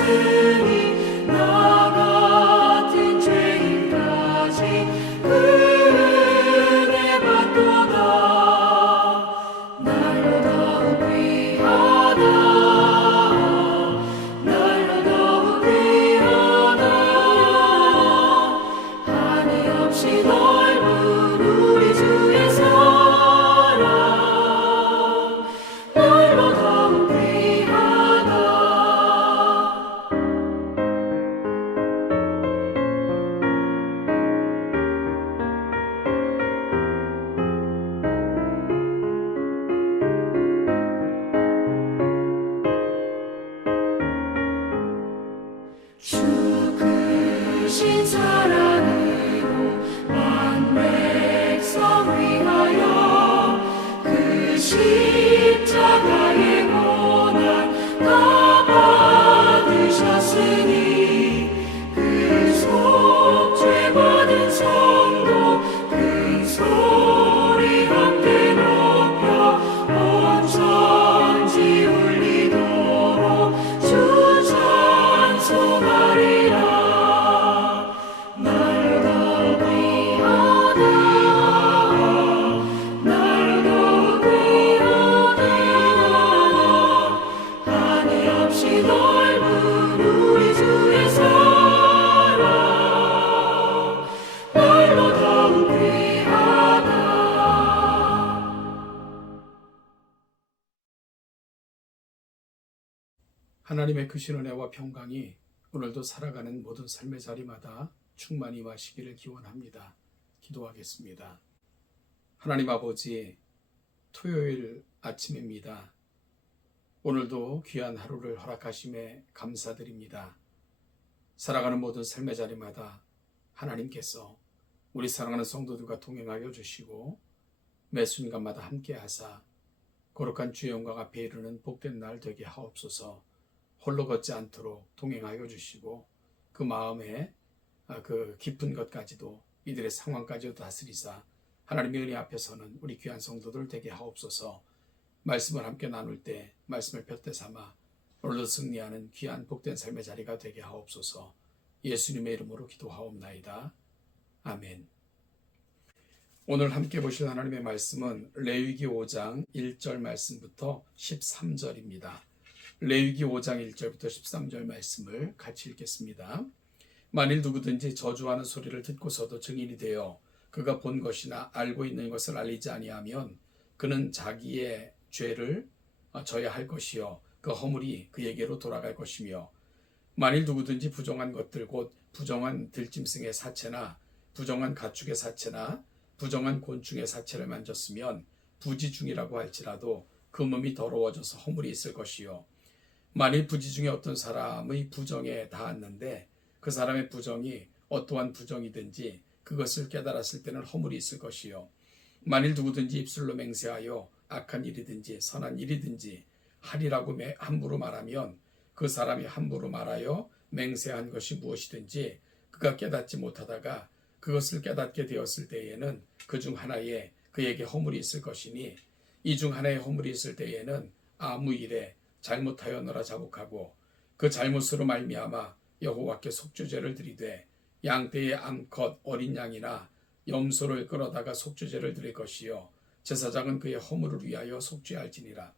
하셨으니 나 같은 죄인까지 그 은혜 받도다. 날로 더욱 귀하다. 날로 더욱 귀하다. 한이 없이 넓은 우리 주의 사랑 날로 더욱 귀하다. 주 크신 사랑으로 만 백성 위하여 그 십자가의 고난 다 받으셨으니 그 속죄 받은 성도 큰 소리 함께 높여 온 천지 울리도록 주 찬송하리라. 날로 더욱 귀하다. 날로 더욱 귀하다. 한이 없이 넓은 우리 주의 사랑 날로 더욱 귀하다. 하나님의 크신 은혜와 평강이 오늘도 살아가는 모든 삶의 자리마다 충만히 임하시기를 기원합니다. 기도하겠습니다. 하나님 아버지, 토요일 아침입니다. 오늘도 귀한 하루를 허락하심에 감사드립니다. 살아가는 모든 삶의 자리마다 하나님께서 우리 사랑하는 성도들과 동행하여 주시고 매 순간마다 함께 하사 거룩한 주의 영광 앞에 이르는 복된 날 되게 하옵소서. 홀로 걷지 않도록 동행하여 주시고 그 마음에 그 깊은 것까지도 이들의 상황까지도 다스리사 하나님의 은혜 앞에서는 우리 귀한 성도들 되게 하옵소서. 말씀을 함께 나눌 때 말씀을 볕대 삼아 오늘도 승리하는 귀한 복된 삶의 자리가 되게 하옵소서. 예수님의 이름으로 기도하옵나이다. 아멘. 오늘 함께 보실 하나님의 말씀은 레위기 5장 1절 말씀부터 13절입니다. 레위기 5장 1절부터 13절 말씀을 같이 읽겠습니다. 만일 누구든지 저주하는 소리를 듣고서도 증인이 되어 그가 본 것이나 알고 있는 것을 알리지 아니하면 그는 자기의 죄를 져야 할 것이요 그 허물이 그에게로 돌아갈 것이며 만일 누구든지 부정한 것들 곧 부정한 들짐승의 사체나 부정한 가축의 사체나 부정한 곤충의 사체를 만졌으면 부지 중이라고 할지라도 그 몸이 더러워져서 허물이 있을 것이요 만일 부지 중에 어떤 사람의 부정에 닿았는데 그 사람의 부정이 어떠한 부정이든지 그것을 깨달았을 때는 허물이 있을 것이요 만일 누구든지 입술로 맹세하여 악한 일이든지 선한 일이든지 하리라고 함부로 말하면 그 사람이 함부로 말하여 맹세한 것이 무엇이든지 그가 깨닫지 못하다가 그것을 깨닫게 되었을 때에는 그 중 하나에 그에게 허물이 있을 것이니 이 중 하나에 허물이 있을 때에는 아무 일에 잘못하였노라 자복하고 그 잘못으로 말미암아 여호와께 속죄제를 드리되 양떼의 암컷 어린 양이나 염소를 끌어다가 속죄제를 드릴 것이요 제사장은 그의 허물을 위하여 속죄할지니라.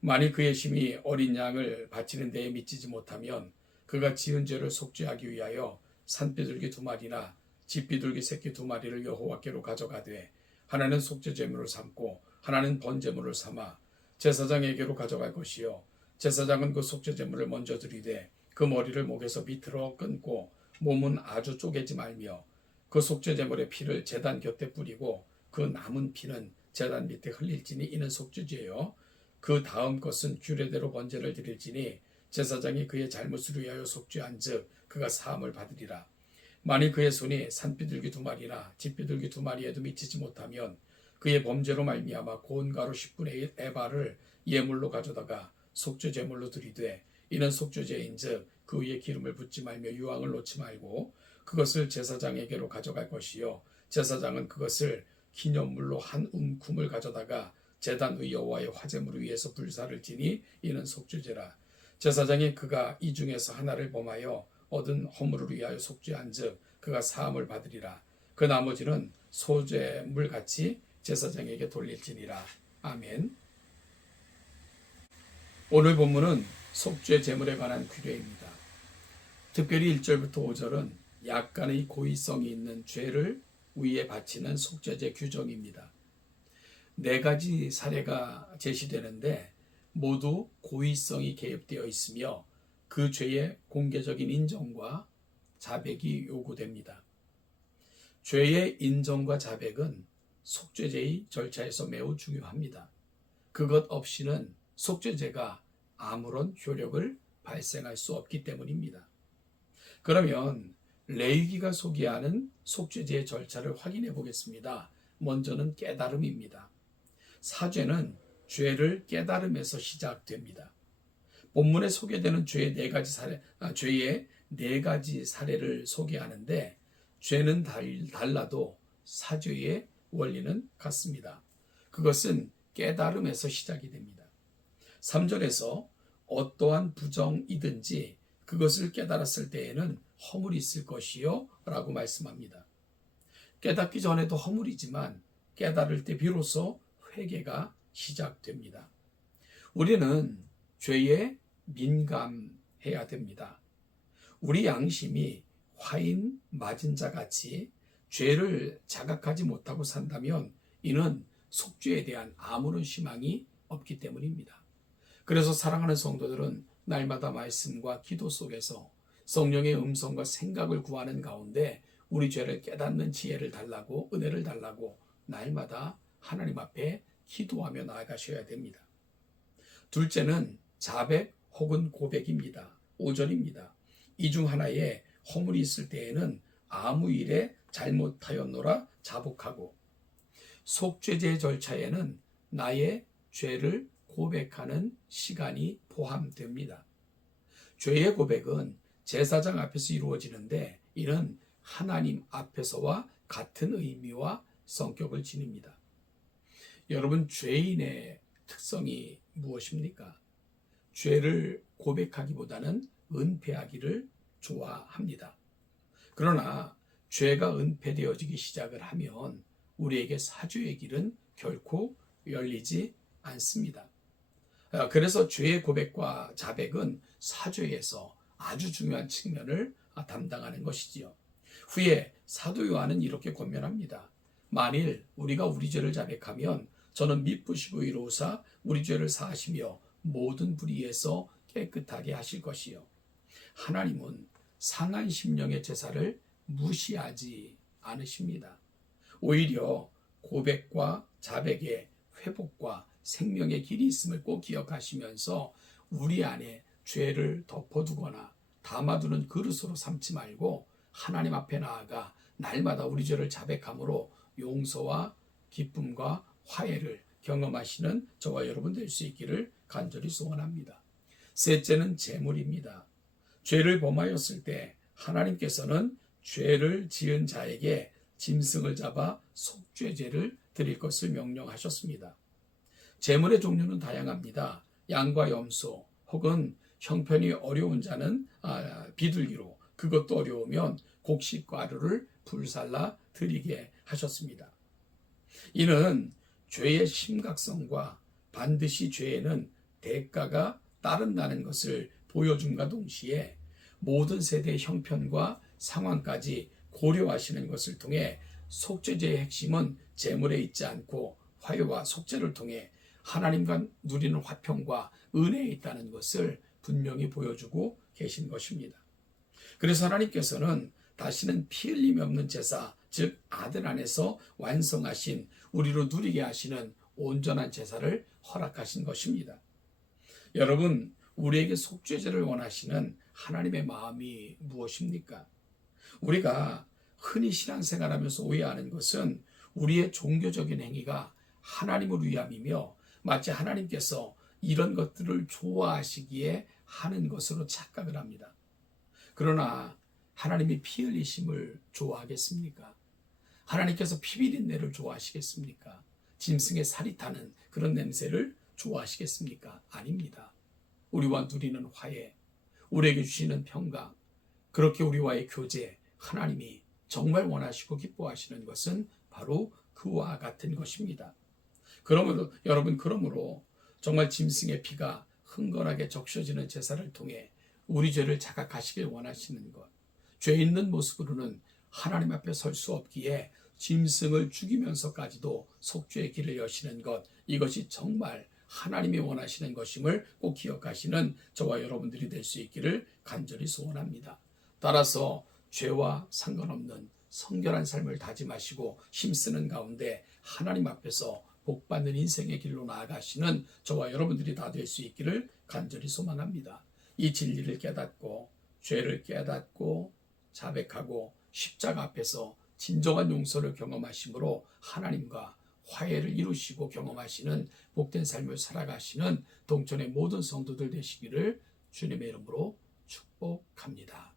만일 그의 심히 어린 양을 바치는 데에 미치지 못하면 그가 지은 죄를 속죄하기 위하여 산비둘기 2마리나 집비둘기 새끼 2마리를 여호와께로 가져가되 하나는 속죄제물을 삼고 하나는 번제물을 삼아 제사장에게로 가져갈 것이요 제사장은 그 속죄제물을 먼저 드리되 그 머리를 목에서 밑으로 끊고 몸은 아주 쪼개지 말며 그 속죄제물의 피를 제단 곁에 뿌리고 그 남은 피는 제단 밑에 흘릴지니 이는 속죄제요 그 다음 것은 규례대로 번제를 드릴지니 제사장이 그의 잘못을 위하여 속죄한즉 그가 사함을 받으리라. 만일 그의 손이 산비둘기 2마리나 집비둘기 2마리에도 미치지 못하면 그의 범죄로 말미암아 고운 가루 10분의 1 에바를 예물로 가져다가 속죄제물로 드리되 이는 속죄제인즉 그 위에 기름을 붓지 말며 유황을 놓지 말고 그것을 제사장에게로 가져갈 것이요 제사장은 그것을 기념물로 한 움큼을 가져다가 제단 위 여호와의 화제물 위에서 불사를 지니 이는 속죄제라. 제사장이 그가 이 중에서 하나를 범하여 얻은 허물을 위하여 속죄한즉 그가 사함을 받으리라. 그 나머지는 소재물같이 제사장에게 돌릴지니라. 아멘. 오늘 본문은 속죄 제물에 관한 규례입니다. 특별히 1절부터 5절은 약간의 고의성이 있는 죄를 위에 바치는 속죄제 규정입니다. 4가지 사례가 제시되는데 모두 고의성이 개입되어 있으며 그 죄의 공개적인 인정과 자백이 요구됩니다. 죄의 인정과 자백은 속죄제의 절차에서 매우 중요합니다. 그것 없이는 속죄제가 아무런 효력을 발생할 수 없기 때문입니다. 그러면 레위기가 소개하는 속죄제의 절차를 확인해 보겠습니다. 먼저는 깨달음입니다. 사죄는 죄를 깨달음에서 시작됩니다. 본문에 소개되는 죄의 4가지 사례를 소개하는데 죄는 달라도 사죄의 원리는 같습니다. 그것은 깨달음에서 시작이 됩니다. 3절에서 어떠한 부정이든지 그것을 깨달았을 때에는 허물이 있을 것이요 라고 말씀합니다. 깨닫기 전에도 허물이지만 깨달을 때 비로소 회개가 시작됩니다. 우리는 죄에 민감해야 됩니다. 우리 양심이 화인 맞은 자 같이 죄를 자각하지 못하고 산다면 이는 속죄에 대한 아무런 희망이 없기 때문입니다. 그래서 사랑하는 성도들은 날마다 말씀과 기도 속에서 성령의 음성과 생각을 구하는 가운데 우리 죄를 깨닫는 지혜를 달라고, 은혜를 달라고 날마다 하나님 앞에 기도하며 나아가셔야 됩니다. 둘째는 자백 혹은 고백입니다. 5절입니다. 이 중 하나에 허물이 있을 때에는 아무 일에 잘못하였노라 자복하고, 속죄제 절차에는 나의 죄를 고백하는 시간이 포함됩니다. 죄의 고백은 제사장 앞에서 이루어지는데 이는 하나님 앞에서와 같은 의미와 성격을 지닙니다. 여러분, 죄인의 특성이 무엇입니까? 죄를 고백하기보다는 은폐하기를 좋아합니다. 그러나 죄가 은폐되어지기 시작을 하면 우리에게 사죄의 길은 결코 열리지 않습니다. 그래서 죄의 고백과 자백은 사죄에서 아주 중요한 측면을 담당하는 것이지요. 후에 사도 요한은 이렇게 권면합니다. 만일 우리가 우리 죄를 자백하면 저는 미쁘시고 이로우사 우리 죄를 사하시며 모든 불의에서 깨끗하게 하실 것이요. 하나님은 상한 심령의 제사를 무시하지 않으십니다. 오히려 고백과 자백의 회복과 생명의 길이 있음을 꼭 기억하시면서 우리 안에 죄를 덮어두거나 담아두는 그릇으로 삼지 말고 하나님 앞에 나아가 날마다 우리 죄를 자백함으로 용서와 기쁨과 화해를 경험하시는 저와 여러분 될 수 있기를 간절히 소원합니다. 셋째는 제물입니다. 죄를 범하였을 때 하나님께서는 죄를 지은 자에게 짐승을 잡아 속죄제를 드릴 것을 명령하셨습니다. 제물의 종류는 다양합니다. 양과 염소 혹은 형편이 어려운 자는 비둘기로, 그것도 어려우면 곡식가루를 불살라 드리게 하셨습니다. 이는 죄의 심각성과 반드시 죄에는 대가가 따른다는 것을 보여줌과 동시에 모든 세대의 형편과 상황까지 고려하시는 것을 통해 속죄제의 핵심은 제물에 있지 않고 화해와 속죄를 통해 하나님과 누리는 화평과 은혜에 있다는 것을 분명히 보여주고 계신 것입니다. 그래서 하나님께서는 다시는 피 흘림이 없는 제사, 즉 아들 안에서 완성하신 우리로 누리게 하시는 온전한 제사를 허락하신 것입니다. 여러분, 우리에게 속죄제를 원하시는 하나님의 마음이 무엇입니까? 우리가 흔히 신앙생활하면서 오해하는 것은 우리의 종교적인 행위가 하나님을 위함이며 마치 하나님께서 이런 것들을 좋아하시기에 하는 것으로 착각을 합니다. 그러나 하나님이 피 흘리심을 좋아하겠습니까? 하나님께서 피비린내를 좋아하시겠습니까? 짐승의 살이 타는 그런 냄새를 좋아하시겠습니까? 아닙니다. 우리와 누리는 화해, 우리에게 주시는 평강, 그렇게 우리와의 교제, 하나님이 정말 원하시고 기뻐하시는 것은 바로 그와 같은 것입니다. 그러므로 여러분, 그러므로 정말 짐승의 피가 흥건하게 적셔지는 제사를 통해 우리 죄를 자각하시길 원하시는 것, 죄 있는 모습으로는 하나님 앞에 설 수 없기에 짐승을 죽이면서까지도 속죄의 길을 여시는 것, 이것이 정말 하나님이 원하시는 것임을 꼭 기억하시는 저와 여러분들이 될 수 있기를 간절히 소원합니다. 따라서 죄와 상관없는 성결한 삶을 다짐하시고 힘쓰는 가운데 하나님 앞에서 복받는 인생의 길로 나아가시는 저와 여러분들이 다 될 수 있기를 간절히 소망합니다. 이 진리를 깨닫고 죄를 깨닫고 자백하고 십자가 앞에서 진정한 용서를 경험하심으로 하나님과 화해를 이루시고 경험하시는 복된 삶을 살아가시는 동천의 모든 성도들 되시기를 주님의 이름으로 축복합니다.